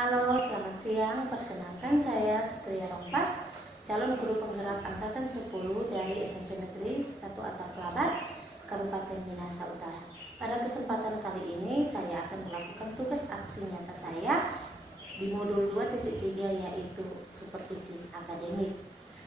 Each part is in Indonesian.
Halo, selamat siang. Perkenalkan saya Sutria Rompas, calon guru penggerak angkatan 10 dari SMP Negeri 1 Atap Kelabat, Kabupaten Minahasa Utara. Pada kesempatan kali ini saya akan melakukan tugas aksi nyata saya di modul 2.3 yaitu supervisi akademik.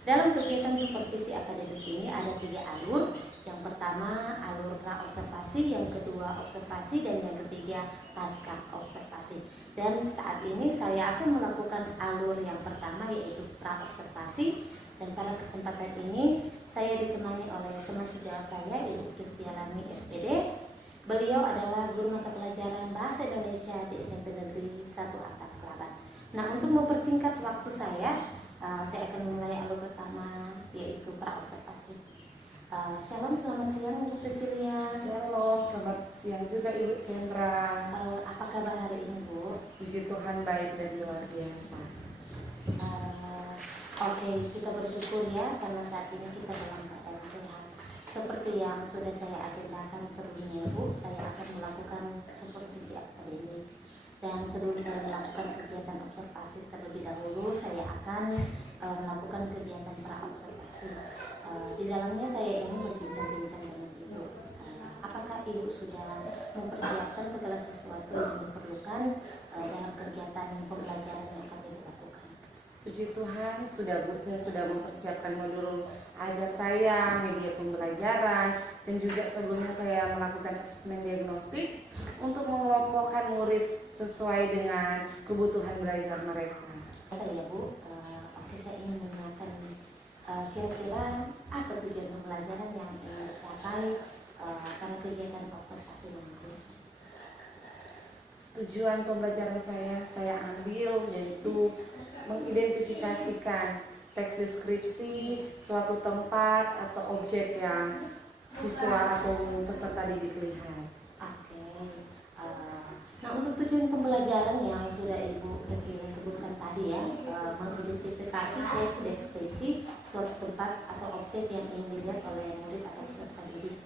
Dalam kegiatan supervisi akademik ini ada 3 alur. Yang pertama alur pra-observasi, yang kedua observasi, dan yang ketiga pasca observasi. Dan saat ini saya akan melakukan alur yang pertama yaitu pra-observasi. Dan pada kesempatan ini saya ditemani oleh teman sejawat saya, Ibu Frisialani SPD. Beliau adalah guru mata pelajaran Bahasa Indonesia di SMP Negeri 1 Atap Kelabat. Nah, untuk mempersingkat waktu saya akan memulai alur pertama yaitu pra-observasi. Shalom, selamat siang Ibu Frisilia. Shalom, selamat siang juga Ibu Sandra. Apa kabar hari ini, Bu? Puji Tuhan baik dan luar biasa. Oke, kita bersyukur ya karena saat ini kita dalam keadaan sehat. Seperti yang sudah saya agendakan sebelumnya, Bu, saya akan melakukan supervisi akademik. Dan sebelum saya melakukan kegiatan observasi terlebih dahulu, saya akan melakukan kegiatan pra-observasi. Di dalamnya saya ingin berbincang-bincang dengan Ibu. Apakah Ibu sudah mempersiapkan segala sesuatu yang diperlukan dalam kegiatan pembelajaran yang akan Ibu lakukan? Puji Tuhan, saya sudah mempersiapkan modul ajar saya, media pembelajaran, dan juga sebelumnya saya melakukan asesmen diagnostik untuk mengelompokkan murid sesuai dengan kebutuhan belajar mereka. Saya, Bu, saya ingin menanyakan kira-kira apa tujuan pembelajaran yang ingin dicapai pada kegiatan observasi nanti? Tujuan pembelajaran saya ambil yaitu mengidentifikasikan teks deskripsi suatu tempat atau objek yang siswa atau peserta didik lihat. Oke. Nah, untuk tujuan pembelajaran yang sudah Ibu Frisilia sebutkan tadi ya, mengidentifikasi teks deskripsi suatu tempat atau objek yang ingin dilihat oleh murid atau peserta didik.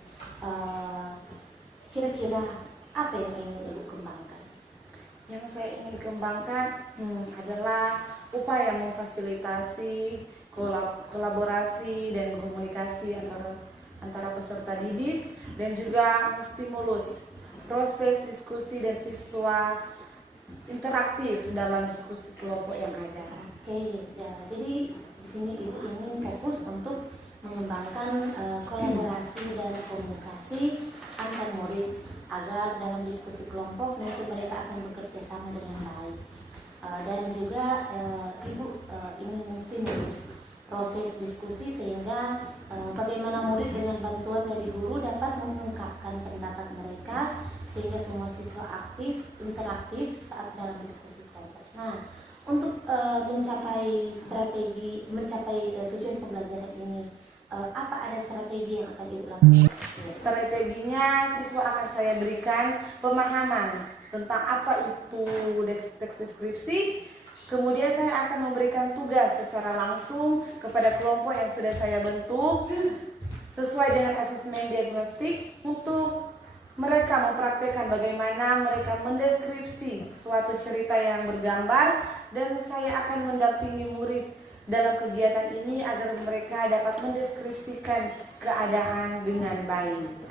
Kira-kira apa yang ingin Ibu kembangkan? Yang saya ingin kembangkan adalah upaya memfasilitasi kolaborasi dan komunikasi antara peserta didik dan juga menstimulus proses diskusi dan siswa interaktif dalam diskusi kelompok yang ada. Oke, ya, jadi di sini Ibu ingin fokus untuk mengembangkan kolaborasi dan komunikasi antar murid agar dalam diskusi kelompok nanti mereka akan bekerja sama dengan baik. Dan juga Ibu ingin menstimulus proses diskusi sehingga bagaimana murid dengan bantuan dari guru dapat mengungkapkan pendapat mereka sehingga semua siswa aktif, interaktif saat dalam diskusi kelompok. Nah, untuk mencapai tujuan pembelajaran ini, apa ada strategi yang akan Ibu lakukan? Strateginya siswa akan saya berikan pemahaman tentang apa itu teks deskripsi. Kemudian saya akan memberikan tugas secara langsung kepada kelompok yang sudah saya bentuk sesuai dengan asesmen diagnostik untuk mereka mempraktekkan bagaimana mereka mendeskripsi suatu cerita yang bergambar, dan saya akan mendampingi murid dalam kegiatan ini agar mereka dapat mendeskripsikan keadaan dengan baik.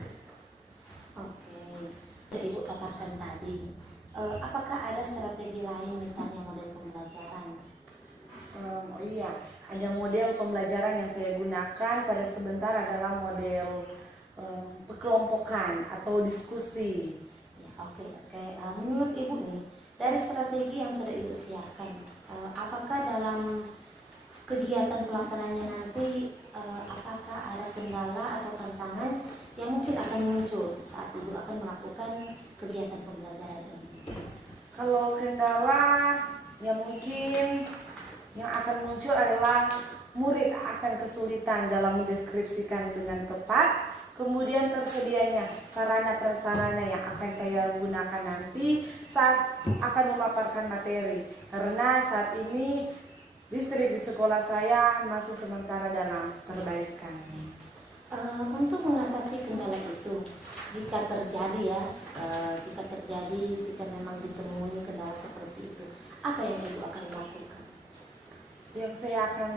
Oke, Ibu katakan tadi, apakah ada strategi lain misalnya model pembelajaran? Oh iya, ada model pembelajaran yang saya gunakan pada sebentar adalah model perkelompokan atau diskusi. Ya, oke. Menurut Ibu nih, dari strategi yang sudah Ibu siapkan, apakah dalam kegiatan pelaksanaannya nanti apakah ada kendala atau tantangan yang mungkin akan muncul saat Ibu akan melakukan kegiatan pembelajaran ini? Kalau kendala yang mungkin yang akan muncul adalah murid akan kesulitan dalam mendeskripsikan dengan tepat. Kemudian tersedianya sarana prasarana yang akan saya gunakan nanti saat akan memaparkan materi. Karena saat ini listrik di sekolah saya masih sementara dalam perbaikan. Untuk mengatasi kendala itu, jika memang ditemui kendala seperti itu, Apa yang Ibu akan lakukan? Yang saya akan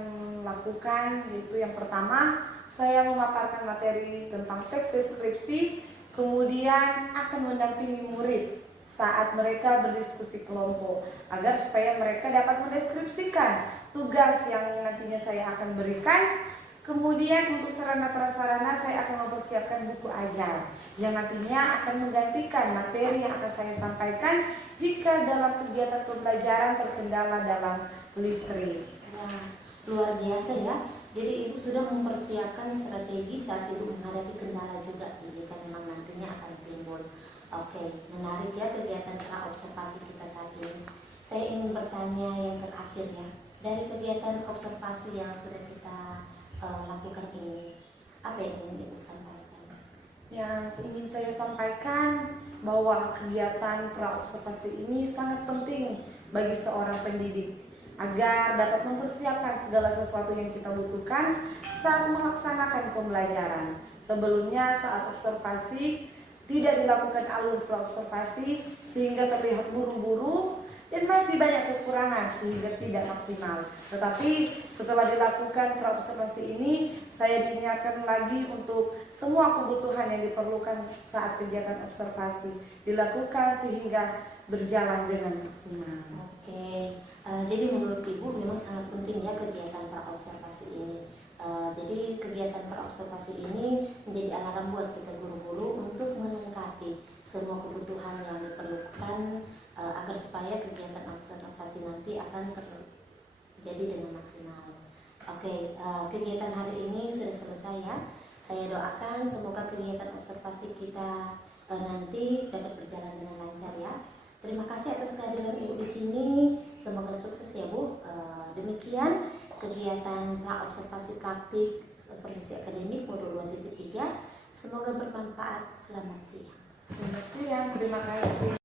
lakukan yaitu yang pertama, saya memaparkan materi tentang teks deskripsi, kemudian akan mendampingi murid saat mereka berdiskusi kelompok agar supaya mereka dapat mendeskripsikan tugas yang nantinya saya akan berikan. Kemudian untuk sarana prasarana saya akan mempersiapkan buku ajar yang nantinya akan menggantikan materi yang akan saya sampaikan jika dalam kegiatan pembelajaran terkendala dalam listrik. Wah, luar biasa ya. Jadi Ibu sudah mempersiapkan strategi saat Ibu menghadapi kendala juga jika memang nantinya akan timbul. Oke, menarik ya kegiatan praobservasi kita saat ini. Saya ingin bertanya yang terakhir ya. Dari kegiatan observasi yang sudah kita lakukan ini, apa yang ingin Ibu sampaikan? Yang ingin saya sampaikan bahwa kegiatan praobservasi ini sangat penting bagi seorang pendidik agar dapat mempersiapkan segala sesuatu yang kita butuhkan saat melaksanakan pembelajaran. Sebelumnya saat observasi tidak dilakukan alur praobservasi sehingga terlihat buru-buru dan masih banyak kekurangan sehingga tidak maksimal. Tetapi setelah dilakukan praobservasi ini, saya diingatkan lagi untuk semua kebutuhan yang diperlukan saat kegiatan observasi dilakukan sehingga berjalan dengan maksimal. Oke, jadi menurut Ibu memang sangat penting ya kegiatan praobservasi ini. Jadi kegiatan praobservasi ini menjadi alarm buat kita guru-guru untuk melengkapi semua kebutuhan yang diperlukan agar supaya kegiatan observasi nanti akan terjadi dengan maksimal. Oke, kegiatan hari ini sudah selesai ya. Saya doakan semoga kegiatan observasi kita nanti dapat berjalan dengan lancar ya. Terima kasih atas kehadiran Ibu di sini. Semoga sukses ya Bu. Demikian kegiatan praobservasi praktik supervisi akademik modul 2.3. Semoga bermanfaat. Selamat siang. Selamat siang, terima kasih.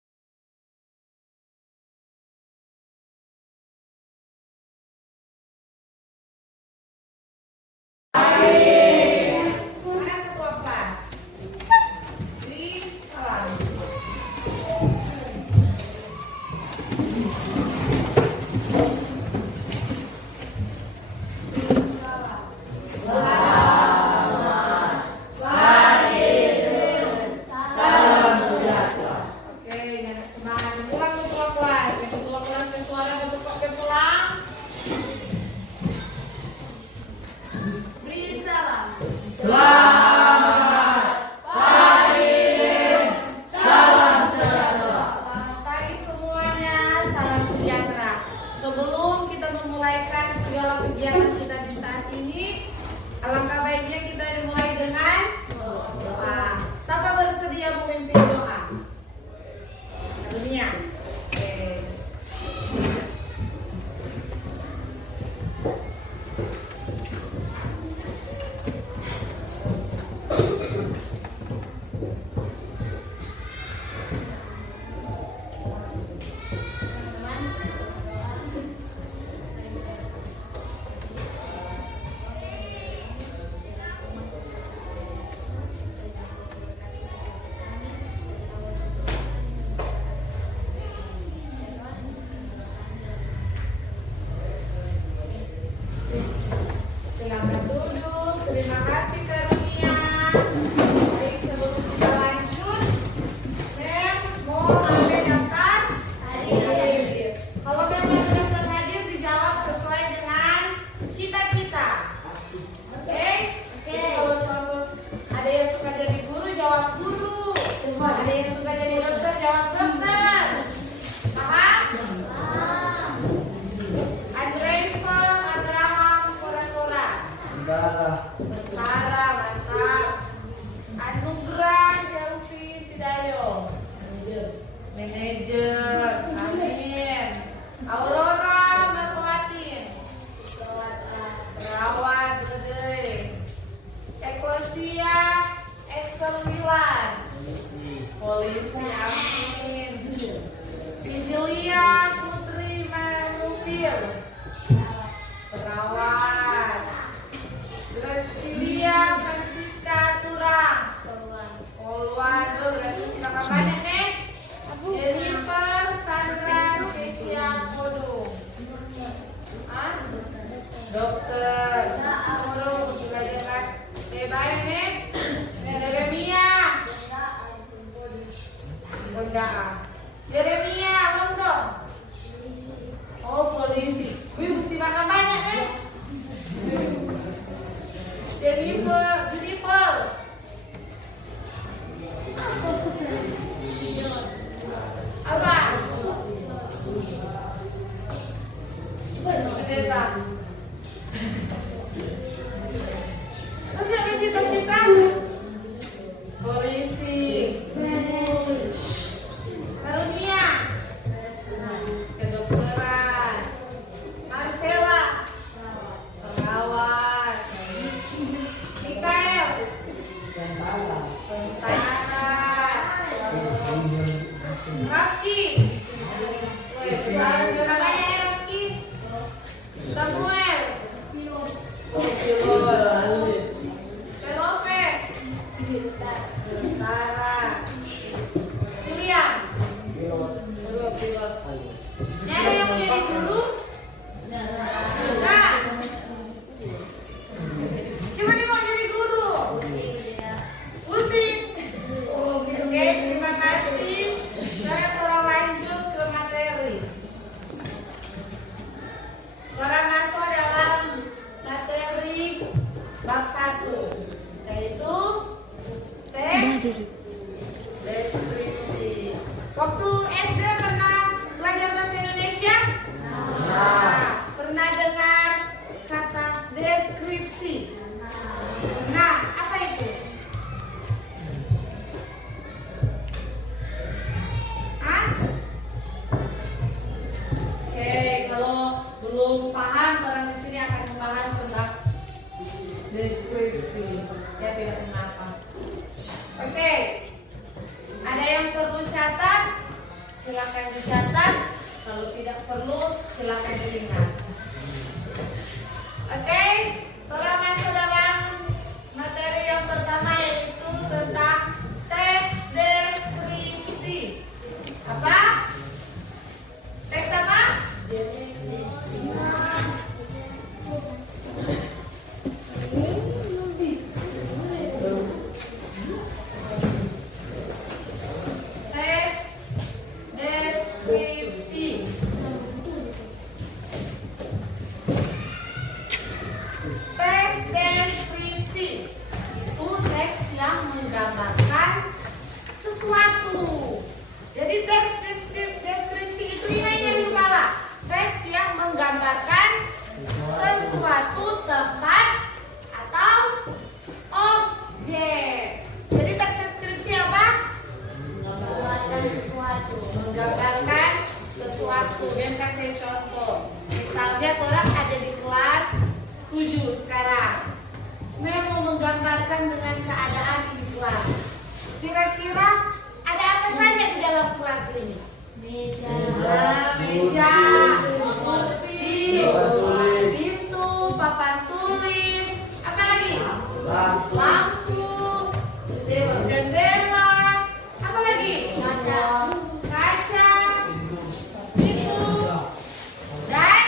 Mana ketua kelas? Beri salam. Oke, jangan semangat. Pulang ketua kelas. Ketua kelas bersuara untuk pakai pulang. Beri salam. Selamat pagi semuanya, salam sejahtera. Sebelum kita memulaikan segala kegiatan kita di saat ini, alangkah baiknya kita dimulai dengan doa. Siapa bersedia memimpin doa? Dunia. Oke. dokter, guru, belajar kan? Baik nih, Jeremia, benda, Jeremia, lontong. Oh polisi, wih mesti makan banyak nih. Jennifer, apa? Pendeta. Masih ada cita-cita? Polisi. Karunia. Kedokteran. Marcella. Pengawat. Mikael. Tentara. Rafki. Namanya Rafki. Samuel. Pelope. Tentara. Julian. Pilot. Ini ada yang mau jadi guru? Nah. Cuma dia mau jadi guru. Pusing. Oke, terima kasih. Saya mau lanjut ke materi. Sekarang masuk dalam materi bab 1, yaitu teks deskripsi. Waktu SD pernah belajar bahasa Indonesia? Nah, pernah dengar kata deskripsi? Nah, apa itu? Hah? Oke, kalau belum paham, orang di sini akan membahas tentang deskripsi. Ya, tidak mengapa. Oke, ada yang perlu catat? Silakan dicatat. Kalau tidak perlu, silakan diingat. Oke, sekarang masuk dalam materi yang pertama, yaitu tentang teks deskripsi. Apa? Teks apa? Teks deskripsi. Teks deskripsi itu teks yang menggambarkan sesuatu. Jadi teks deskripsi itu ingatnya di kepala. Teks yang menggambarkan sesuatu, tempat atau objek. Jadi teks deskripsi apa? Menggambarkan sesuatu. Menggambarkan sesuatu. Dan kasih contoh. Misalnya orang ada di kelas 7 sekarang. Mau menggambarkan dengan keadaan di kelas. Kira-kira ada apa saja di dalam kelas ini? Meja, kursi, pintu, papan tulis, apa lagi? Lampu, jendela, apa lagi? Kaca, pintu, dan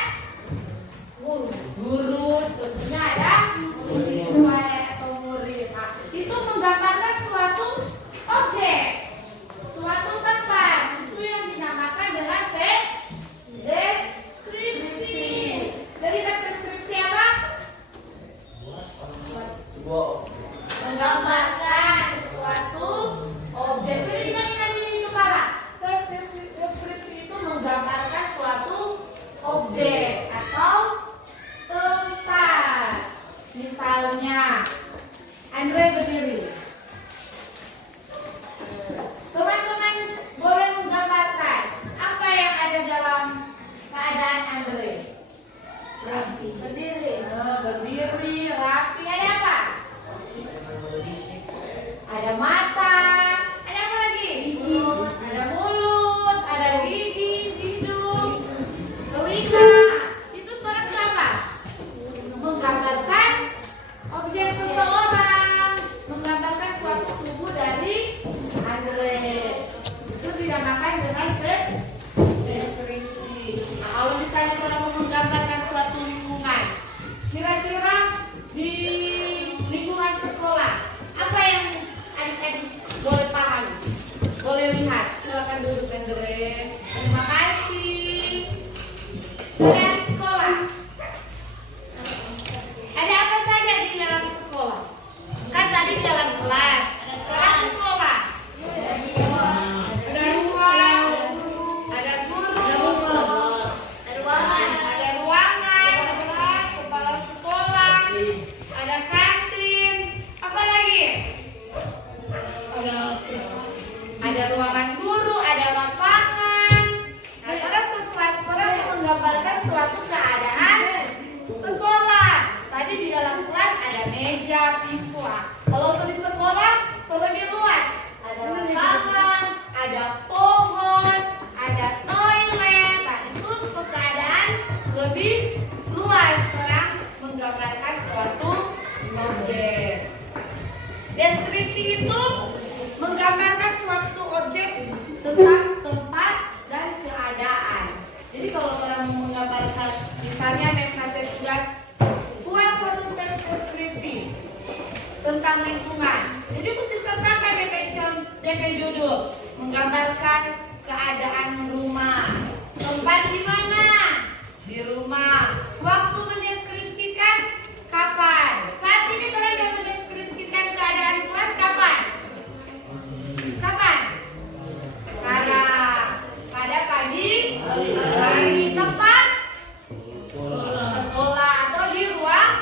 guru. Tentunya ada siswa atau murid. Nah, itu menggambarkan suatu objek, suatu tempat. Itu yang dinamakan dengan teks deskripsi. Jadi teks deskripsi apa? Menggambarkan sesuatu objek. Jadi ingat di kepala. Teks deskripsi itu menggambarkan suatu objek atau tempat. Misalnya, Andre berdiri. Teman-teman boleh menggambarkan apa yang ada dalam keadaan Andre. Rapi. Berdiri. Berdiri, rapi. Ada apa? Ada mata. Ada apa lagi? Ada mulut. Ada gigi, hidung, telinga. Itu orang siapa? Menggambarkan objek seseorang, menggambarkan suatu tubuh dari Andre. Itu dinamakan dengan teks deskripsi. Nah, kalau misalnya orang mau menggambarkan suatu lingkungan, meja, pintu. Kalau di sekolah lebih luas. Ada lapangan, ada pohon, ada toilet. Nah, itu keadaan lebih luas orang menggambarkan suatu objek. Deskripsi itu menggambarkan suatu objek tentang tempat dan keadaan. Jadi kalau orang menggambarkan, misalnya kasih tugas buat suatu teks deskripsi tentang lingkungan. Jadi mesti sertakan DP judul, menggambarkan keadaan rumah. Tempat di mana? Di rumah. Waktu mendeskripsikan kapan? Saat ini orang yang mendeskripsikan keadaan kelas kapan? Kapan? Sekarang. Pada pagi? Pagi. Tempat? Sekolah atau di ruang?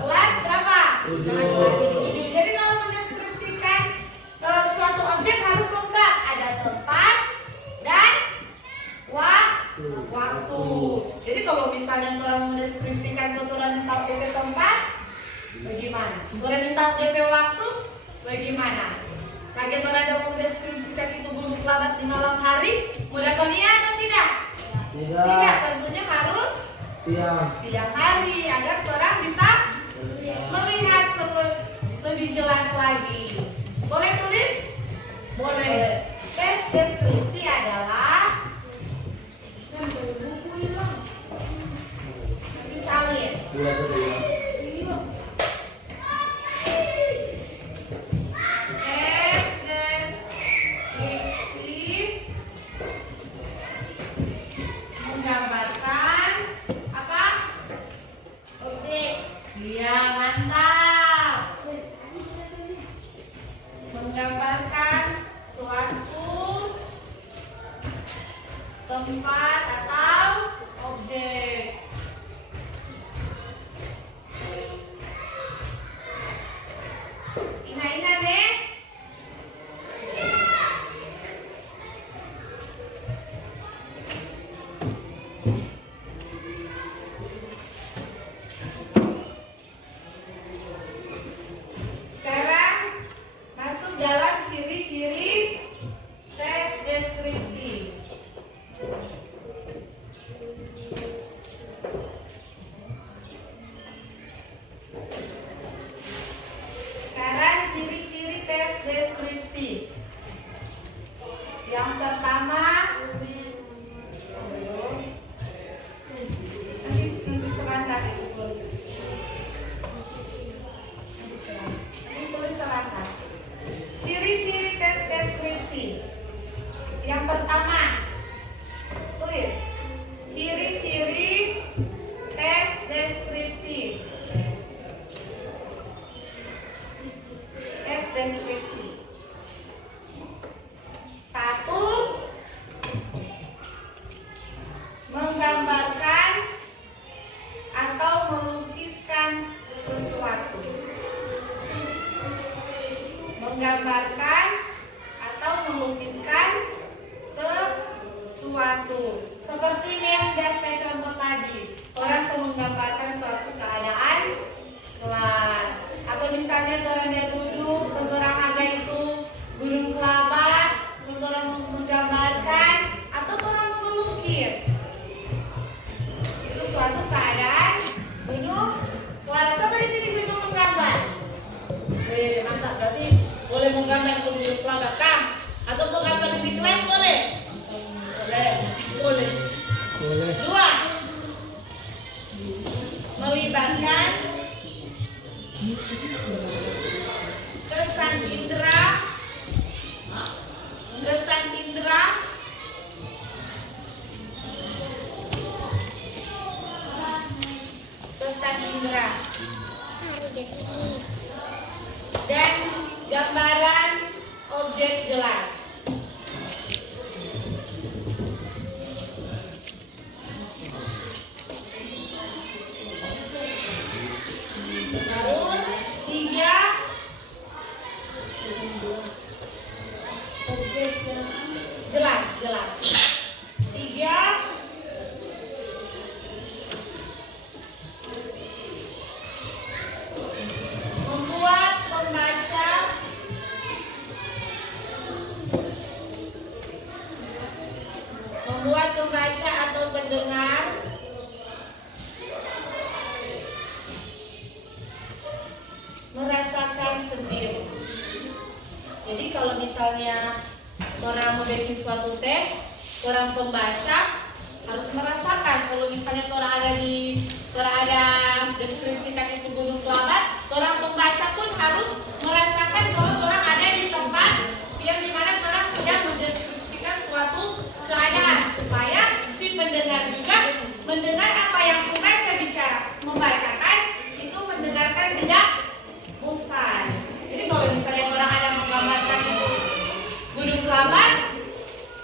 Kelas berapa? 7. Jadi kalau mendeskripsikan suatu objek harus lengkap. Ada tempat dan waktu. Jadi kalau misalnya orang mendeskripsikan orang tahu DP tempat, bagaimana? Orang tahu DP waktu, bagaimana? Kaget orang yang mendeskripsikan itu gunung kelabat di malam hari, mudah melihat atau tidak? Tidak, tentunya harus siang hari agar orang bisa melihat lebih jelas lagi. Boleh tulis? Boleh. Tes deskripsi adalah salin. Tes deskripsi menggambarkan apa? Objek. Iya, mantap. Menggambarkan suatu tempat atau objek. Ingat-ingat deh. Sekarang masuk dalam ciri-ciri tes deskripsi. Sekarang ciri-ciri tes deskripsi. Yang pertama, nanti sebentar itu. Nanti tulis sebentar. Ciri-ciri tes deskripsi. Yang pertama, tulis ciri-ciri tes deskripsi. Tes deskripsi. 1. Menggambarkan atau melukiskan sesuatu. Menggambarkan atau melukiskan sesuatu. Seperti yang sudah saya contoh tadi, orang menggambarkan suatu keadaan kelas. Atau misalnya orang yang duduk, orang ada itu gunung kelabat, orang menggambarkan atau orang melukis. Itu suatu keadaan gunung kelabat. Coba di sini contoh menggambar. Mantap, berarti boleh menggambar gunung kelabat kan? Atau menggambar di kelas boleh? Boleh. 2. Melibatkan kesan indera, dan gambaran objek jelas. Lalu 3, objek jelas. 3, misalnya orang mau bikin suatu teks, orang pembaca harus merasakan. Kalau misalnya orang ada deskripsikan itu Gunung Kelabat, orang pembaca pun harus merasakan bahwa orang ada di tempat yang dimana orang sedang mendeskripsikan suatu keadaan, supaya si pendengar juga mendengar apa yang pembaca membacakan itu mendengarkan tidak bosan. Jadi kalau misalnya orang ada menggambarkan itu Gunung Kelabat,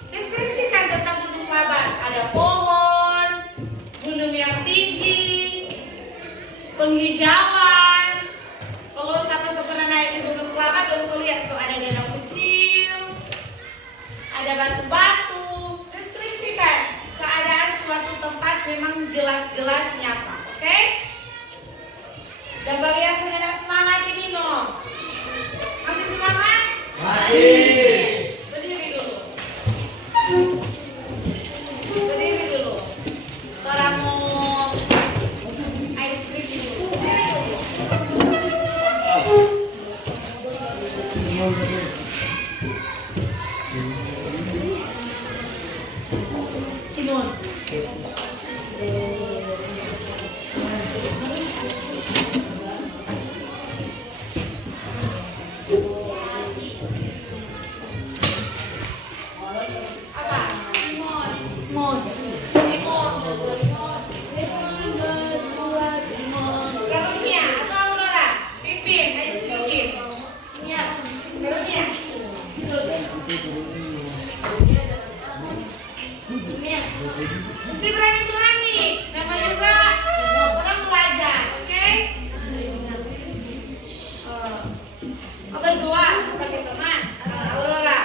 deskripsikan tentang Gunung Kelabat. Ada pohon, gunung yang tinggi, penghijauan. Kalau siapa pernah naik di Gunung Kelabat, harus lihat tuh ada danau kecil, ada batu-batu. Deskripsikan keadaan suatu tempat memang jelas-jelas nyata, oke? Dan bagi yang sudah semangat ini, no, masih semangat? Masih. Berdiri dulu. Berdiri dulu. Orang mau ice cream dulu. Simon. Apa? Simon. Karunia atau Aurora? Pipin, ayo sedikit. Karunia. Mesti berani-berani. Namanya juga orang belajar, oke? Berdua sebagai teman. Aurora.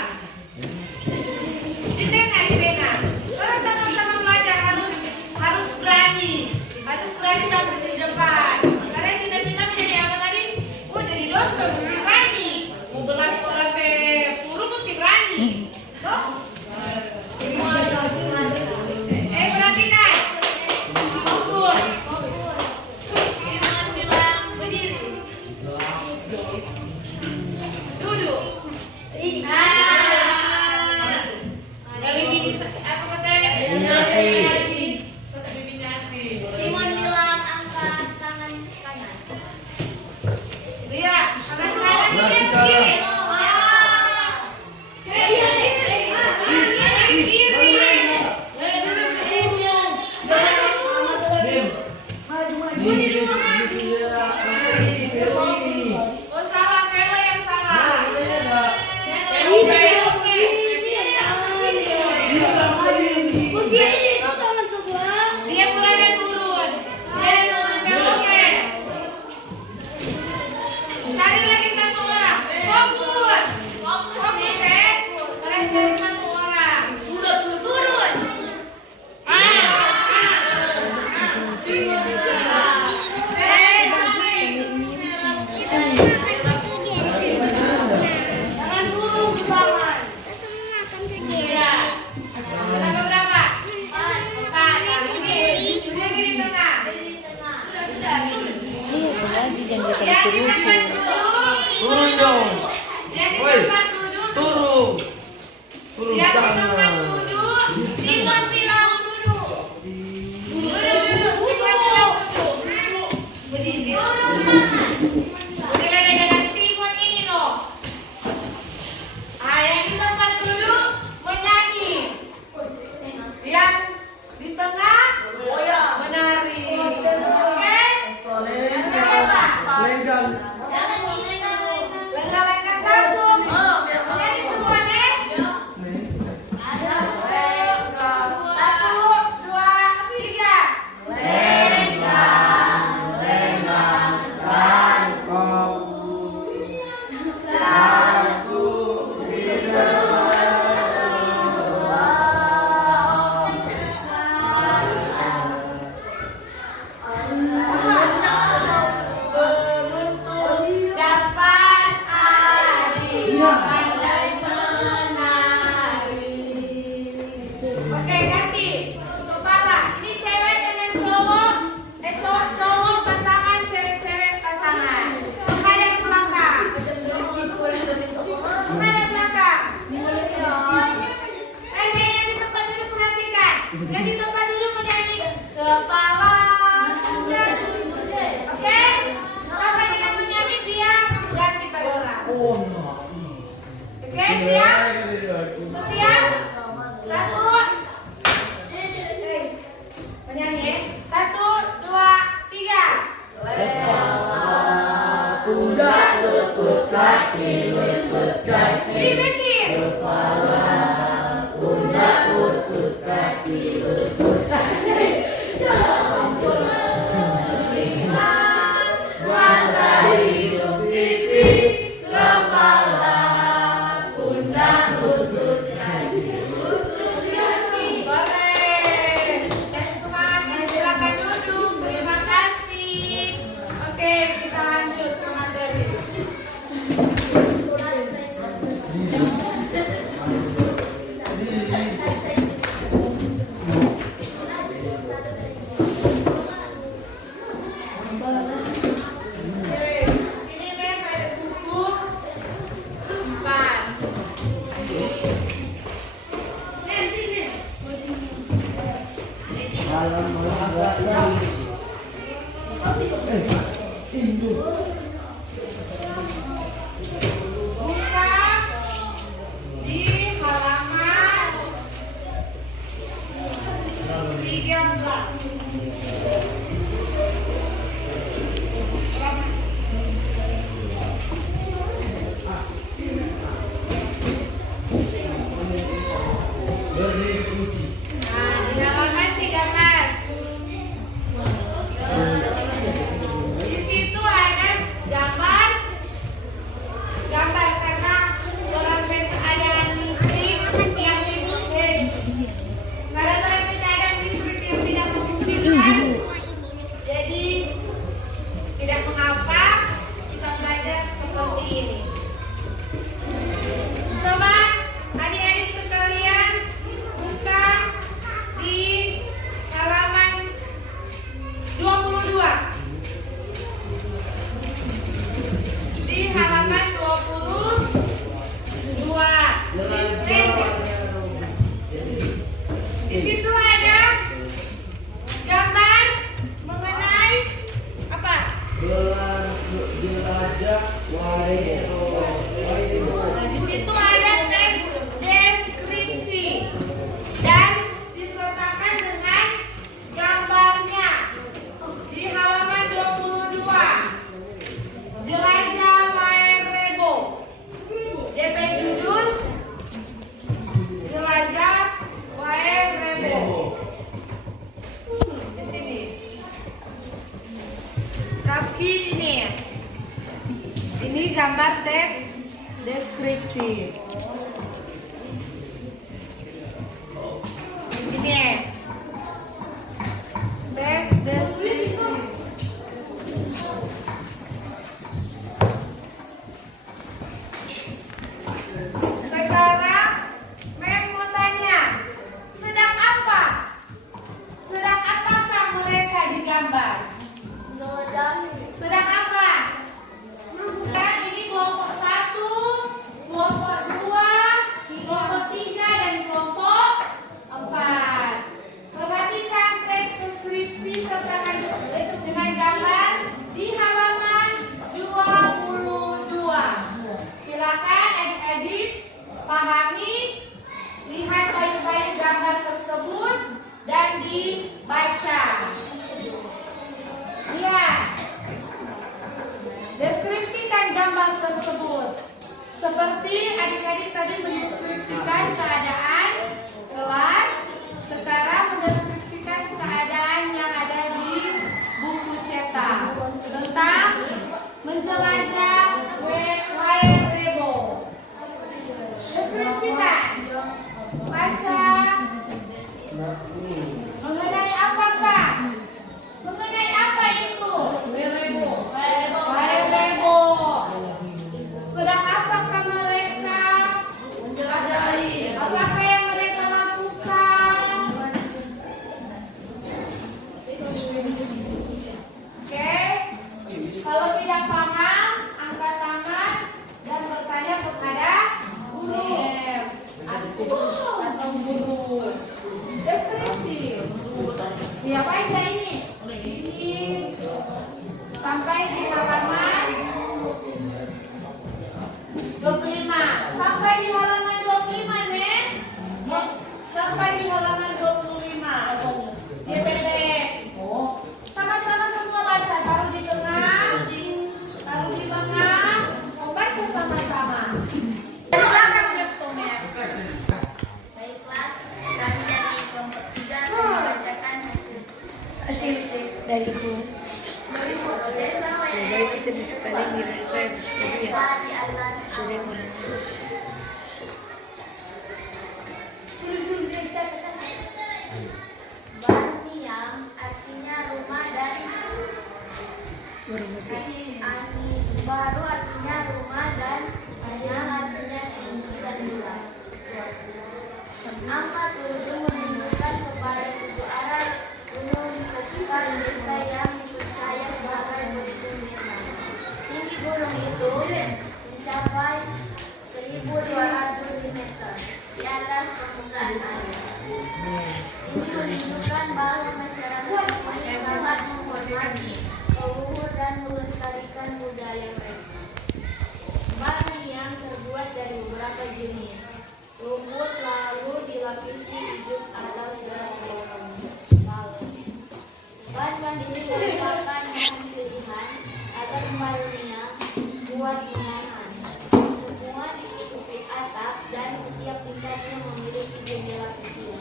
Di tengah. Orang sama-sama belajar harus berani tampil di depan. Karena cita-cita menjadi apa tadi? Oh, jadi dokter mesti berani. Mau belah orang puru mesti berani. Toh? Perhatikan. Fokus. Simon bilang berdiri. Duduk. Eliminasi apa katanya? Eliminasi. Simon bilang angkat tangan kanan. Lihat, tangan kanan Masih ke kanan. kiri. Oh salah, Velo yang salah. Dia kurangnya turun. Dia turun Velope. Cari lagi satu orang. Fokus. Fokus ya. Kalian cari satu orang. Sudah turun. Jangan turun ke bawah. Iya. Berapa berapa? Empat. Dia di tengah. Sudah. Yang di tempat duduk. Turun dong. Yang di Woi, tempat duduk. turun. Turun Yang di tempat tangan. duduk. Simon bilang duduk. Duduk. Simon bilang duduk. Berdiri. Berdiri dengan Simon ini loh. Yang di tempat duduk menyanyi. Yang di tengah menari. Oke? Lenggang. Lenggang-lenggang kagum. Jadi semuanya Dibikin. Boleh. Yang semangat, silakan duduk. Terima kasih. Oke, kita lanjut ke materi. Oke, ini Rem ada buku 4. Buka di halaman 13. Berdiskusi. Nah, di halaman 13. Di situ ada gambar karena terapet keadaan listrik yang karena terapet keadaan listrik yang tidak memungkinkan. Jadi tidak mengapa kita belajar seperti ini. Coba adik-adik sekalian buka di halaman 22. Di halaman 22. Di situ ada gambar mengenai apa? Jelajah Wairo. Nah, di situ ada teks deskripsi dan disertakan dengan gambarnya. Di halaman 22. Jelajah Wairebo. DP judul Jelajah Wairebo. Di sini. Rafki ini. Ini gambar teks deskripsi. Ini teks deskripsi. Sekarang Mem mau tanya, sedang apa? Sedang apakah mereka digambar? Sedang apa? Kan ini kelompok 1, kelompok 2, kelompok 3, dan kelompok 4. Perhatikan teks deskripsi sertakan dengan gambar di halaman 22. Silakan adik-adik pahami, lihat baik-baik gambar tersebut dan dibaca. Lihat. Deskripsikan gambar tersebut. Seperti adik-adik tadi mendeskripsikan keadaan kelas, sekarang mendeskripsikan keadaan yang ada di buku cetak tentang menjelajah Wairebo. Deskripsikan. Baca. Mengenai apakah? Mengenai apa itu? Wairebo. Sedang apakah mereka menjelajahi? Apakah yang mereka lakukan? Oke. Kalau tidak paham, angkat tangan dan bertanya kepada guru atau guru. Deskripsi. Ya, baca ini. Ini sampai di halaman 25. Sampai di halaman 25, Nek. Sampai di halaman 25. DPTX. Sama-sama semua baca. Taruh di tengah. Taruh di bawah. di spelling di Wikipedia. Sudah mulai. Bantiang artinya rumah dan baru artinya rumah dan panjang artinya tinggi dan luas. Angka 7 menunjukkan kepada 7 arah gunung di sekitar desa yang dipercaya sebagai berhitung desa. Tinggi gunung itu mencapai 1.200 meter di atas permukaan air. Ini menunjukkan bahwa masyarakat ini sangat menghormati, leluhur dan melestarikan budaya mereka. Bahan yang terbuat dari beberapa jenis rumput lalu dilapisi ijuk atau sebagai balon. Bahan ini merupakan bahan pilihan agar membalunya buat binaan. Semua ditutupi atap dan setiap tingkatnya memiliki jendela kecil.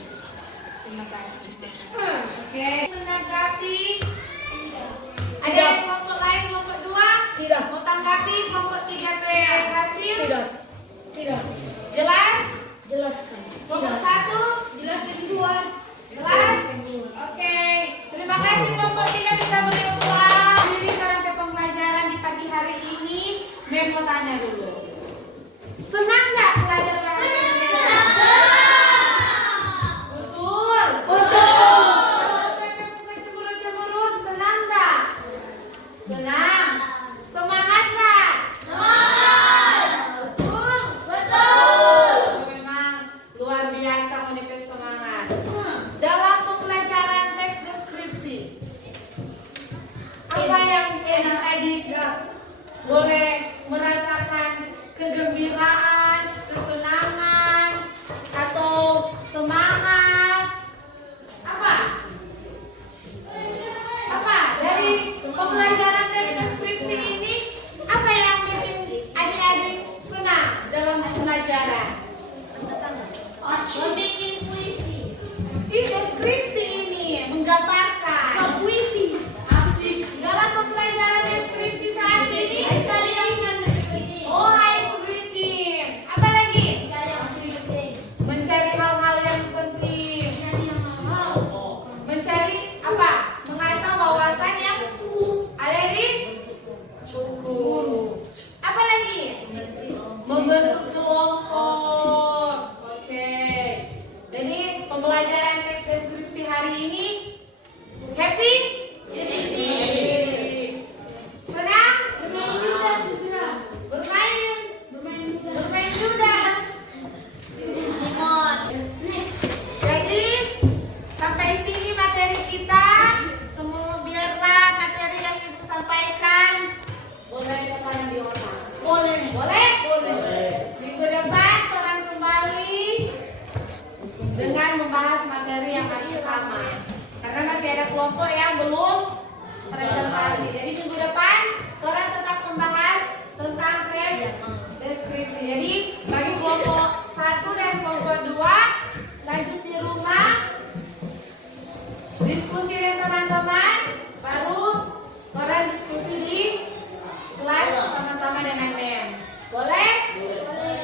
Terima kasih. Oke. Menanggapi. Ada yang kelompok lain, kelompok 2? Tidak. Mau tanggapi kelompok 3 berhasil? Tidak. Jelas? Jelaskan. Kelompok 1? Jelas yang kedua. Jelas? Oke. Terima kasih kelompok 3 sudah berpulang. Jadi sampai pembelajaran di pagi hari ini, Mem mau tanya dulu. Senang nggak belajar bahasa Indonesia? Betul. Bukan cemberut-cemberut, senang nggak? Senang. Semangat nggak? Betul. Memang luar biasa menipis semangat. Dalam pembelajaran teks deskripsi, apa yang adik-adik boleh merasakan kegembiraan, kesenangan, atau semangat? Apa? Dari pembelajaran teks deskripsi ini, apa yang bikin adik-adik senang dalam pembelajaran? Bikin puisi. Ini deskripsi ini menggambarkan. Puisi. Asik. Dalam pembelajaran deskripsi saat ini, oh, ice breaking. Apa lagi? Mencari hal-hal yang penting. Mencari apa? Mengasah wawasan yang ada di buku. Apa lagi? Membentuk kelompok. Oke. Jadi pembelajaran teks deskripsi hari ini happy? Senang? Bermain sudah. Jadi sampai sini materi kita. Semua biarlah materi yang ibu sampaikan boleh tekanan di otak. Boleh. Minggu depan orang kembali dengan membahas materi yang masih sama. Karena masih ada kelompok yang belum presentasi. Jadi minggu depan orang tetap membahas tentang teks deskripsi. Jadi bagi kelompok 1 dan kelompok 2 lanjut di rumah, diskusi dengan teman-teman, baru orang diskusi di kelas sama-sama dengan Mem. Boleh?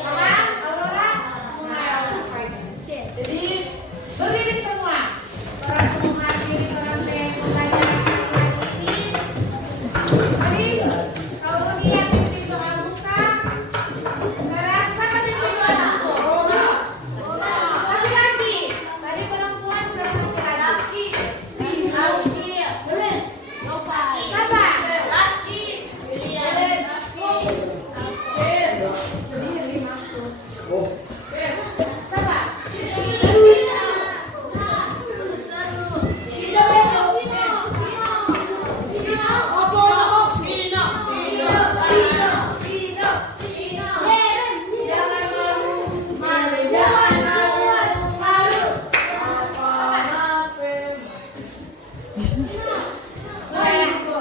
Paham? Aurora? Semua yang jadi berdiri semua. Orang semua menghadiri orang Mem pembelajaran hari ini. Mari, kalau ini yang pimpin doa buka. Sekarang siapa pimpin doa buka? Laki-laki. Tadi perempuan, sekarang laki-laki. Siapa?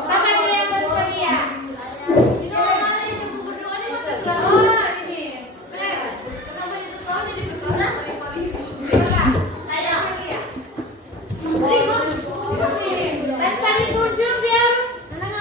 Sama dia yang bersedia. Dan tadi 7 dia menengah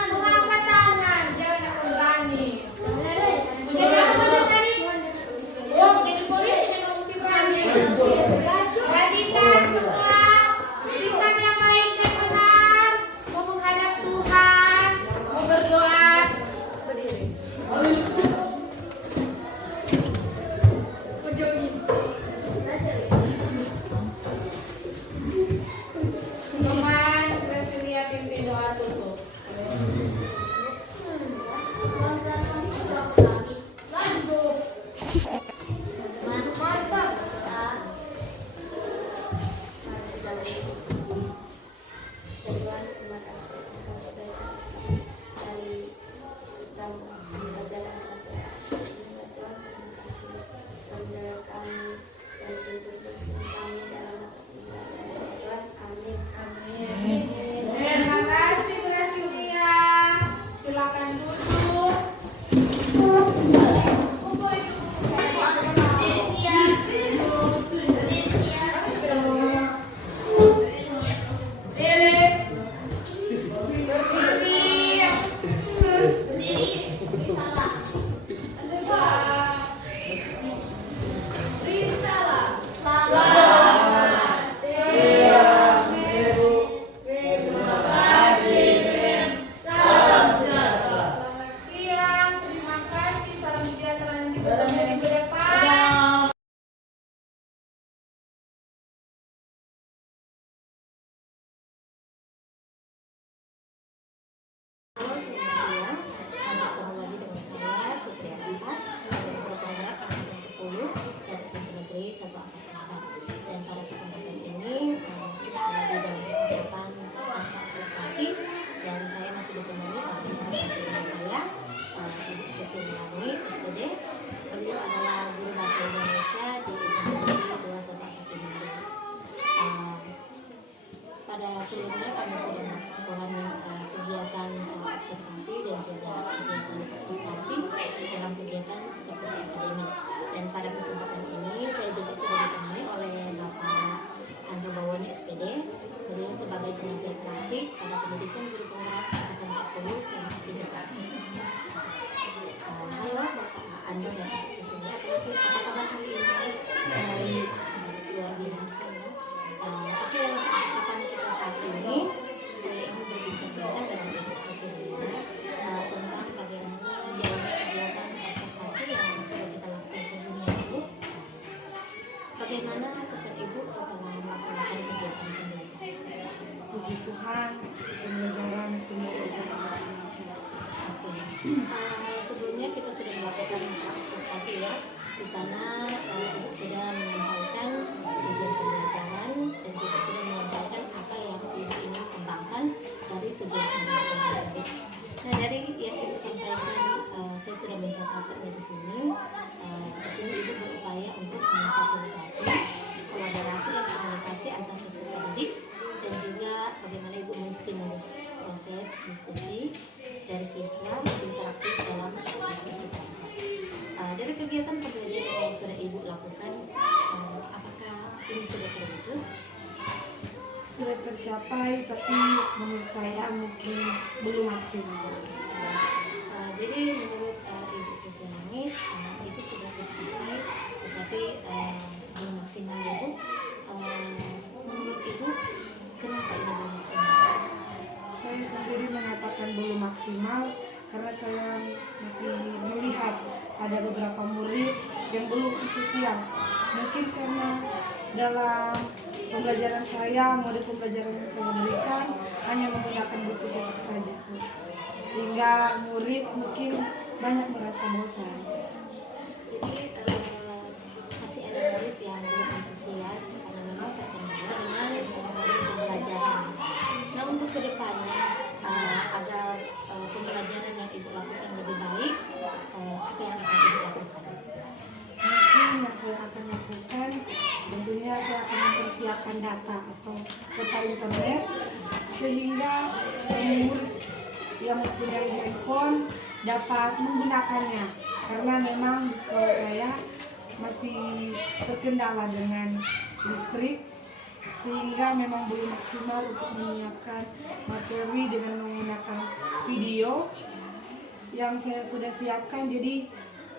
Sebelumnya kita sudah melakukan observasi ya. Di sana Ibu sudah menyampaikan tujuan pembelajaran dan juga sudah menyampaikan apa yang Ibu ingin kembangkan dari tujuan pembelajaran Ibu. Nah, dari yang Ibu sampaikan, saya sudah mencatatnya di sini. Di sini Ibu berupaya untuk memfasilitasi kolaborasi dan komunikasi antar peserta didik dan juga bagaimana Ibu menstimulus proses diskusi dari siswa interaktif dalam diskusi kelompok. Dari kegiatan pembelajaran yang sudah Ibu lakukan, apakah ini sudah terwujud? Sudah tercapai, tapi menurut saya mungkin belum maksimal. Jadi menurut Ibu Fisilani itu sudah tercapai, tetapi belum maksimal ya Bu. Menurut Ibu, kenapa ini belum maksimal? Saya sendiri mengatakan belum maksimal karena saya masih melihat ada beberapa murid yang belum antusias. Mungkin karena dalam pembelajaran saya, model pembelajaran yang saya berikan hanya menggunakan buku cetak saja, sehingga murid mungkin banyak merasa bosan. Jadi masih ada murid yang belum antusias karena memang terkendala dengan model pembelajaran. Nah, untuk kedepannya agar pembelajaran yang Ibu lakukan lebih baik, apa yang akan Ibu lakukan? Mungkin yang saya akan lakukan, tentunya saya akan mempersiapkan data atau peta internet sehingga murid yang mempunyai handphone dapat menggunakannya, karena memang di sekolah saya masih terkendala dengan listrik, sehingga memang belum maksimal untuk menyiapkan materi dengan menggunakan video yang saya sudah siapkan. Jadi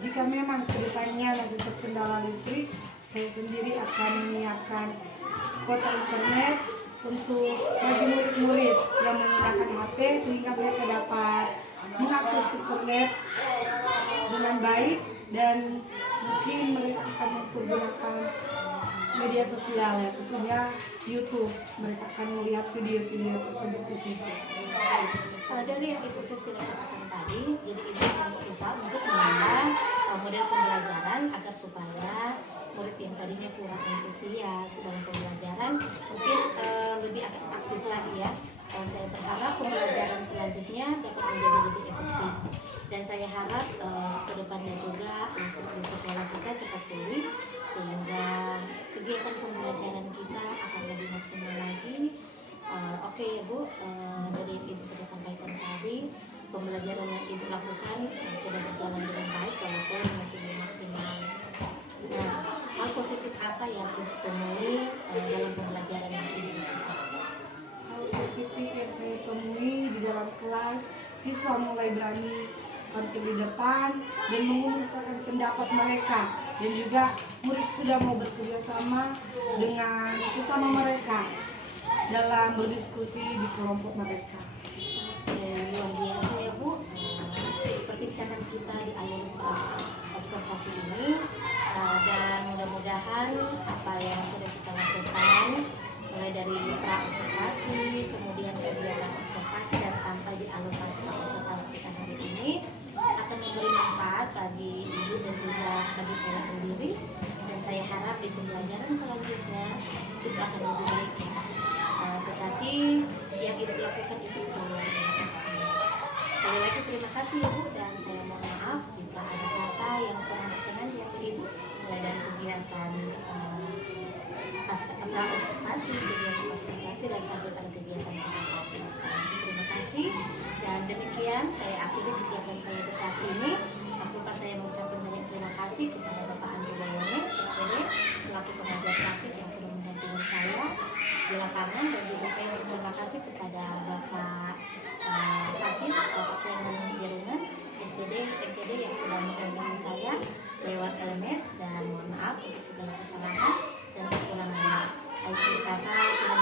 jika memang kedepannya masih terkendala listrik, saya sendiri akan menyiapkan kuota internet untuk bagi murid-murid yang menggunakan HP sehingga mereka dapat mengakses internet dengan baik, dan mungkin mereka akan mempergunakan media sosial ya, tentunya YouTube. Mereka akan melihat video-video tersebut di situ. Dari yang Ibu Fisila katakan tadi, jadi Ibu akan berusaha untuk menambah model pembelajaran agar supaya murid yang tadinya kurang antusias dalam pembelajaran mungkin lebih aktif lagi ya. Saya berharap pembelajaran selanjutnya dapat menjadi lebih efektif, dan saya harap kedepannya juga listrik di sekolah kita cepat pulih sehingga kegiatan pembelajaran kita akan lebih maksimal lagi. Oke ya Bu, dari yang Ibu sudah sampaikan tadi, pembelajaran yang Ibu lakukan sudah berjalan dengan baik walaupun masih belum maksimal. Nah, hal positif apa yang Ibu temui dalam pembelajaran yang Ibu lakukan? Hal positif yang saya temui di dalam kelas, siswa mulai berani tampil di depan dan mengumumkan pendapat mereka, dan juga murid sudah mau bekerja sama dengan sesama mereka dalam berdiskusi di kelompok mereka. Luar biasa ya Bu. Perbincangan kita di alur observasi ini, dan mudah-mudahan apa yang sudah kita lakukan mulai dari pra observasi, kemudian kegiatan observasi, dan sampai di alur observasi kita hari ini akan memberi manfaat bagi Ibu dan juga bagi saya sendiri, dan saya harap di pembelajaran selanjutnya itu akan lebih baik ya. Tetapi yang Ibu lakukan itu sudah luar biasa sekali. Sekali lagi terima kasih ya Bu, dan saya mohon maaf jika ada kata yang kurang berkenan di hati Ibu, mulai dari kegiatan observasi, kegiatan observasi, dan sampai pada kegiatan kita saat ini sekarang. Terima kasih, dan demikian saya akhiri kegiatan saya di saat ini. Aku lupa saya mengucapkan banyak terima kasih kepada Bapak Andri Bawane, SPD, selaku pengajar praktik yang sudah mendampingi saya di lapangan, dan juga saya berterima kasih kepada Bapak Fasid, Bapak Clement Jerungan, SPD, MPD yang sudah mendampingi saya lewat LMS, dan mohon maaf untuk segala kesalahan dan kekurangannya. Akhir kata, terima